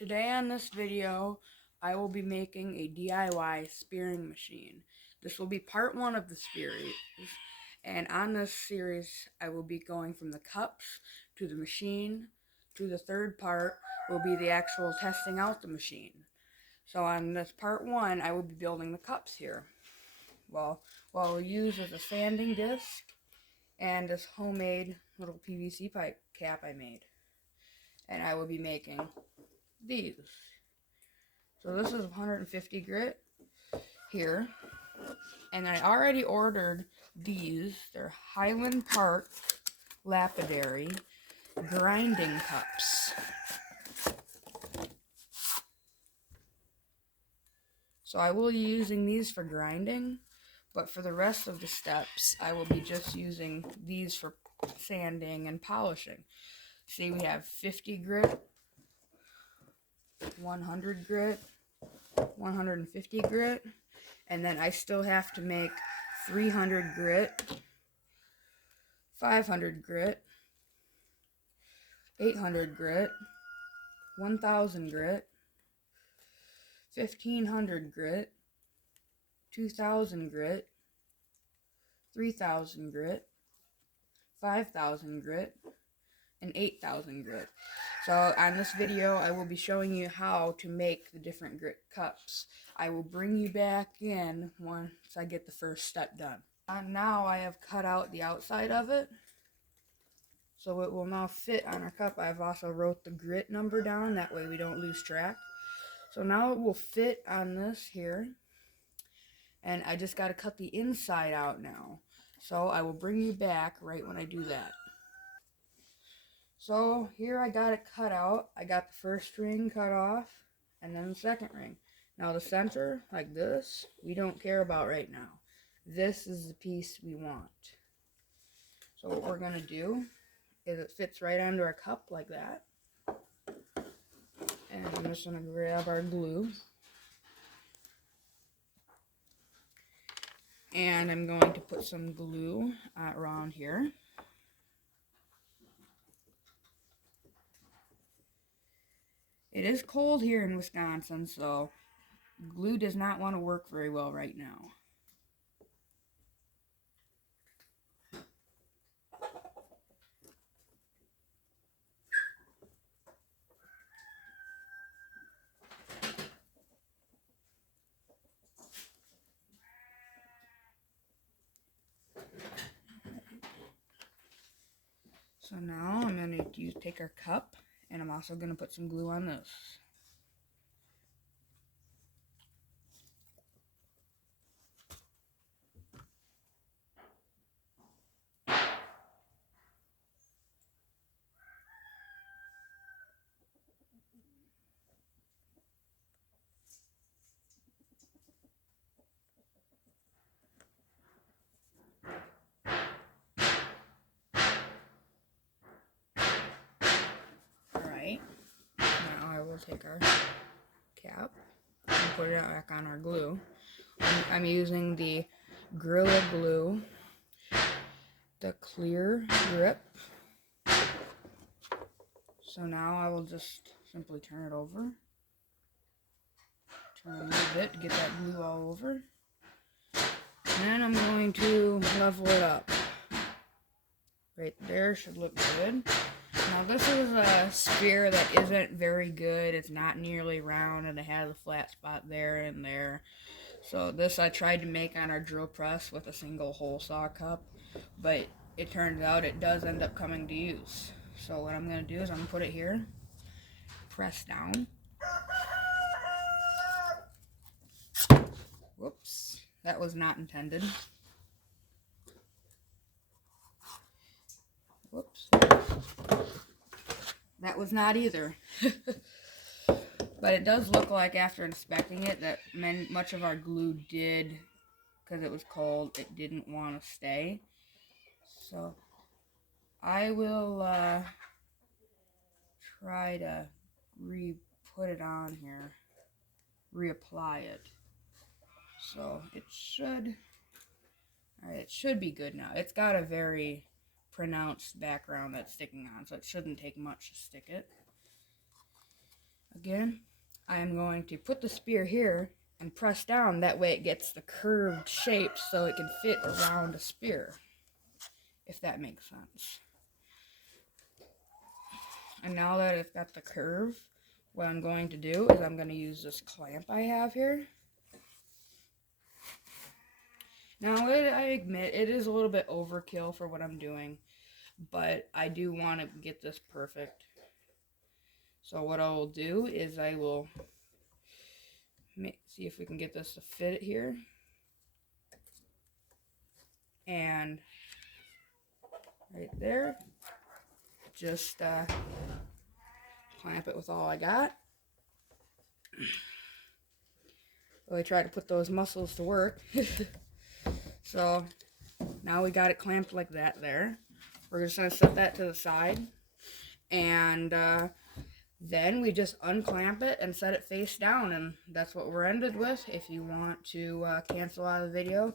Today on this video, I will be making a DIY spearing machine. This will be part one of the series, and on this series, I will be going from the cups to the machine to the third part will be the actual testing out the machine. So on this part one, I will be building the cups here. Well, what I'll use is a sanding disc and this homemade little PVC pipe cap I made. And I will be making these. So this is 150 grit here. And I already ordered these. They're Highland Park Lapidary grinding cups. So I will be using these for grinding, but for the rest of the steps, I will be just using these for sanding and polishing. See, we have 50 grit, 100 grit, 150 grit, and then I still have to make 300 grit, 500 grit, 800 grit, 1000 grit, 1500 grit, 2000 grit, 3000 grit, 5000 grit, and 8000 grit. So on this video, I will be showing you how to make the different grit cups. I will bring you back in once I get the first step done. And now I have cut out the outside of it, so it will now fit on our cup. I've also wrote the grit number down, that way we don't lose track. So now it will fit on this here, and I just got to cut the inside out now. So I will bring you back right when I do that. So here I got it cut out. I got the first ring cut off, and then the second ring. Now the center, like this, we don't care about right now. This is the piece we want. So what we're going to do is it fits right onto our cup like that. And I'm just going to grab our glue. And I'm going to put some glue around here. It is cold here in Wisconsin, so glue does not want to work very well right now. So now I'm going to take our cup, and I'm also going to put some glue on this. Alright, now I will take our cap and put it back on our glue. I'm using the Gorilla Glue, the clear grip. So now I will just simply turn it over. Turn a little bit to get that glue all over. And then I'm going to level it up. Right there should look good. Now this is a spear that isn't very good. It's not nearly round, and it has a flat spot there and there. So this I tried to make on our drill press with a single hole saw cup, but it turns out it does end up coming to use. So what I'm going to do is I'm going to put it here, press down. Whoops, that was not intended. Whoops. That was not either. But it does look like after inspecting it that much of our glue did, because it was cold, it didn't want to stay. So I will try to put it on here, reapply it. So it should, alright, it should be good now. It's got a very pronounced background that's sticking on, so it shouldn't take much to stick it. Again, I am going to put the spear here and press down. That way it gets the curved shape so it can fit around a spear, if that makes sense. And now that it's got the curve, what I'm going to do is I'm going to use this clamp I have here. Now, I admit it is a little bit overkill for what I'm doing, but I do want to get this perfect. So what I will do is I will see if we can get this to fit here. And right there, just clamp it with all I got. Really try to put those muscles to work. So now we got it clamped like that there. We're just going to set that to the side. And then we just unclamp it and set it face down. And that's what we're ended with. If you want to cancel out of the video,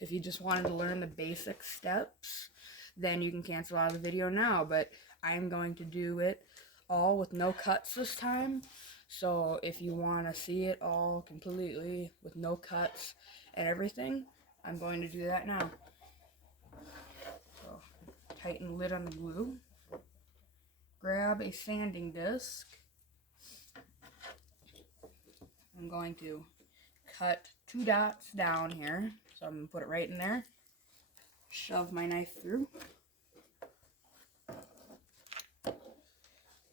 if you just wanted to learn the basic steps, then you can cancel out of the video now. But I'm going to do it all with no cuts this time. So if you want to see it all completely with no cuts and everything, I'm going to do that now. So tighten the lid on the glue. Grab a sanding disc. I'm going to cut 2 dots down here. So I'm going to put it right in there. Shove my knife through.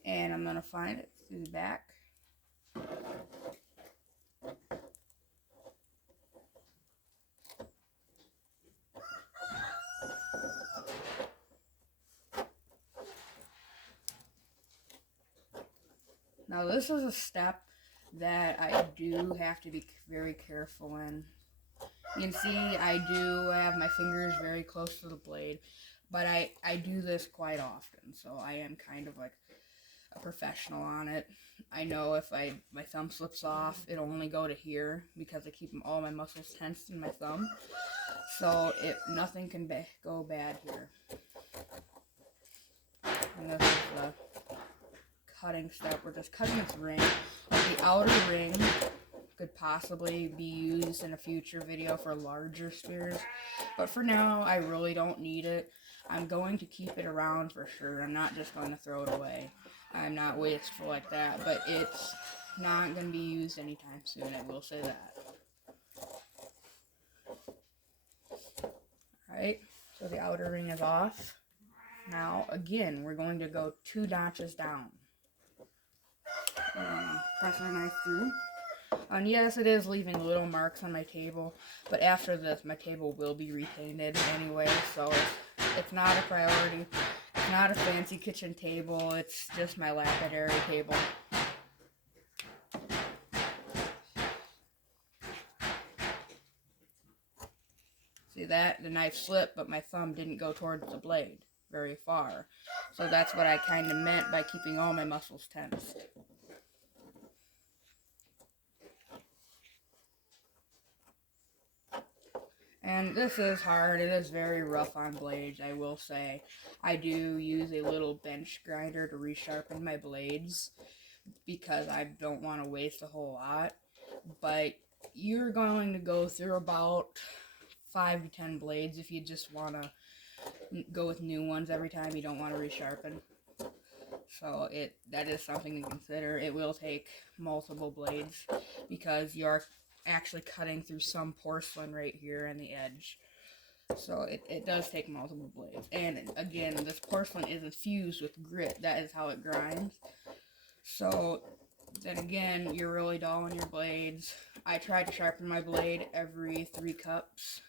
And I'm going to find it through the back. Now this is a step that I do have to be very careful in. You can see I do have my fingers very close to the blade, but I do this quite often, so I am kind of like a professional on it. I know if my thumb slips off, it'll only go to here because I keep all my muscles tensed in my thumb, so nothing can go bad here. And this is the cutting step. We're just cutting this ring. The outer ring could possibly be used in a future video for larger spears, but for now I really don't need it. I'm going to keep it around for sure. I'm not just going to throw it away. I'm not wasteful like that, but it's not going to be used anytime soon, I will say that. Alright, so the outer ring is off. Now again, we're going to go 2 notches down. Press our knife through. And yes, it is leaving little marks on my table, but after this, my table will be repainted anyway, so it's not a priority. It's not a fancy kitchen table, it's just my lapidary table. See that? The knife slipped, but my thumb didn't go towards the blade very far. So that's what I kind of meant by keeping all my muscles tensed. And this is hard. It is very rough on blades, I will say. I do use a little bench grinder to resharpen my blades because I don't want to waste a whole lot. But you're going to go through about 5 to 10 blades if you just want to go with new ones every time you don't want to resharpen. So that is something to consider. It will take multiple blades because you are actually cutting through some porcelain right here on the edge. So it does take multiple blades. And again, this porcelain is infused with grit. That is how it grinds. So then again, you're really dull on your blades. I try to sharpen my blade every 3 cups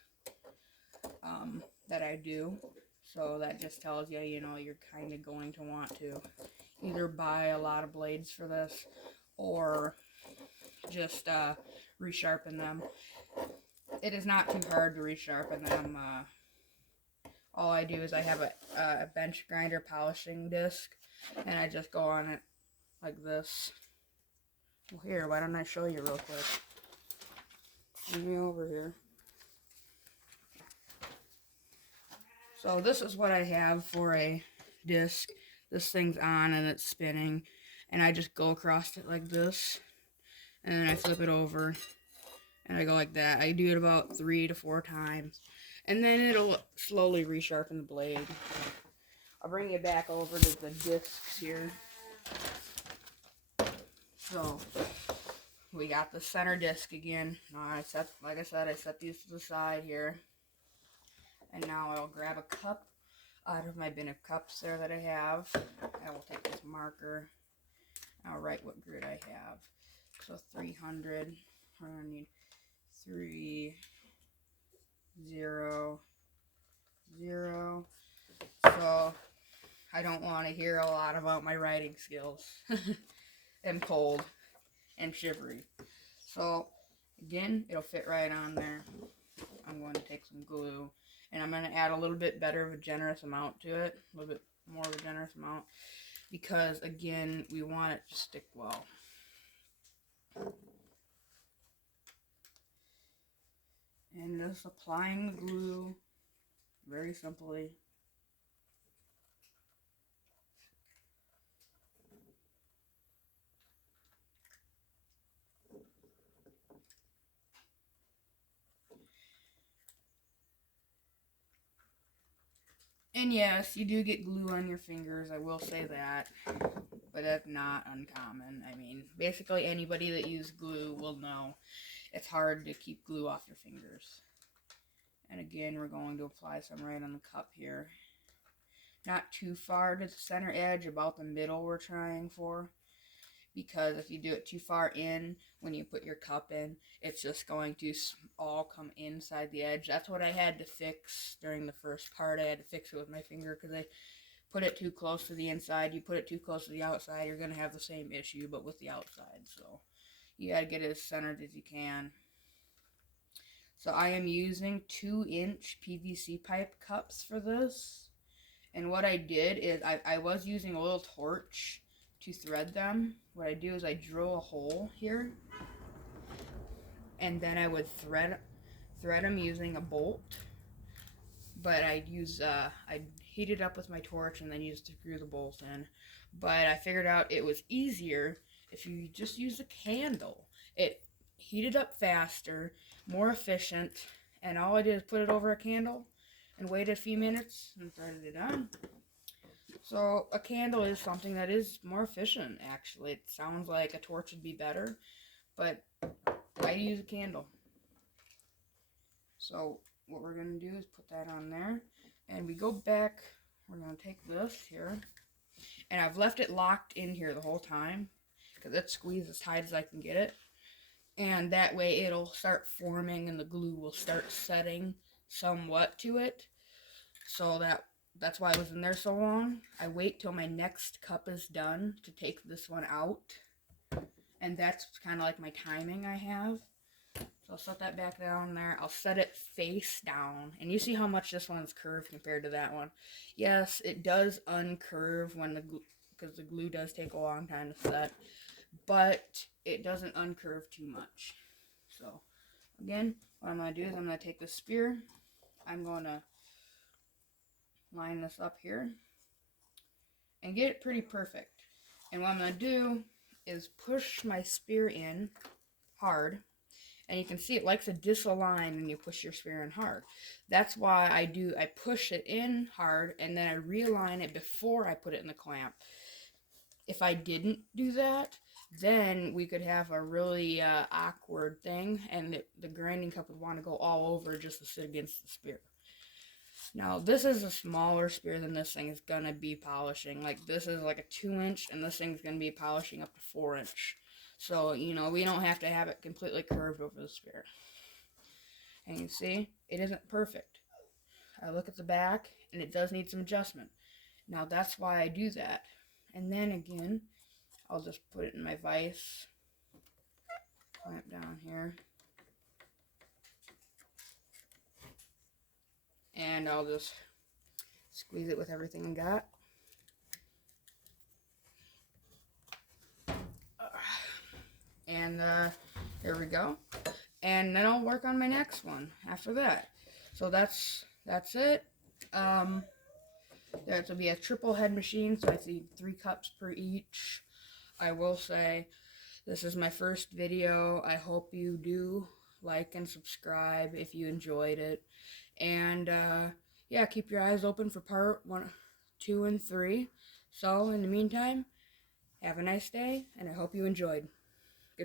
that I do. So that just tells you, you're kind of going to want to either buy a lot of blades for this or just resharpen them. It is not too hard to resharpen them. All I do is I have a bench grinder polishing disc, and I just go on it like this. Well, here, why don't I show you real quick? Bring me over here. So this is what I have for a disc. This thing's on and it's spinning, and I just go across it like this, and then I flip it over, and I go like that. I do it about 3 to 4 times, and then it'll slowly resharpen the blade. I'll bring you back over to the discs here. So we got the center disc again. Now like I said, I set these to the side here, and now I'll grab a cup out of my bin of cups there that I have. I will take this marker. I'll write what grid I have. So 300. We're gonna need 3, 0, 0. So I don't want to hear a lot about my writing skills. I'm cold and shivery. So again, it'll fit right on there. I'm going to take some glue, and I'm going to add a little bit better of a generous amount to it, a little bit more of a generous amount, because again, we want it to stick well. And just applying the glue very simply. And yes, you do get glue on your fingers, I will say that, but that's not uncommon. I mean, basically anybody that uses glue will know it's hard to keep glue off your fingers. And again, we're going to apply some right on the cup here. Not too far to the center edge, about the middle we're trying for. Because if you do it too far in, when you put your cup in, it's just going to all come inside the edge. That's what I had to fix during the first part. I had to fix it with my finger because I put it too close to the inside. You put it too close to the outside, you're going to have the same issue, but with the outside. So you got to get it as centered as you can. So I am using 2-inch PVC pipe cups for this. And what I did is I was using a little torch to thread them. What I do is I drill a hole here, and then I would thread them using a bolt. But I'd heat it up with my torch and then use to screw the bolt in. But I figured out it was easier if you just use a candle. It heated up faster, more efficient, and all I did is put it over a candle and waited a few minutes and threaded it on. So a candle is something that is more efficient, actually. It sounds like a torch would be better, but I use a candle. So what we're going to do is put that on there, and we go back. We're going to take this here, and I've left it locked in here the whole time because it's squeezed as tight as I can get it, and that way it'll start forming and the glue will start setting somewhat to it. So that's why it was in there so long. I wait till my next cup is done to take this one out, and that's kind of like my timing I have. So I'll set that back down there. I'll set it face down, and you see how much this one's curved compared to that one. Yes, it does uncurve when because the glue does take a long time to set, but it doesn't uncurve too much. So again, what I'm going to do is I'm going to take the spear, I'm going to line this up here and get it pretty perfect. And what I'm going to do is push my spear in hard, and you can see it likes to disalign when you push your spear in hard. That's why I push it in hard and then I realign it before I put it in the clamp. If I didn't do that, then we could have a really awkward thing, and the grinding cup would want to go all over just to sit against the spear. Now, this is a smaller spear than this thing is going to be polishing. Like, this is like a 2-inch, and this thing's going to be polishing up to 4-inch. So, you know, we don't have to have it completely curved over the spear. And you see, it isn't perfect. I look at the back, and it does need some adjustment. Now, that's why I do that. And then, again, I'll just put it in my vise. Clamp down here. And I'll just squeeze it with everything I got. And there we go. And then I'll work on my next one after that. So that's it. There will be a triple head machine, so I see 3 cups per each. I will say this is my first video. I hope you do like and subscribe if you enjoyed it. And yeah, keep your eyes open for part 1, 2, and 3. So in the meantime, have a nice day, and I hope you enjoyed.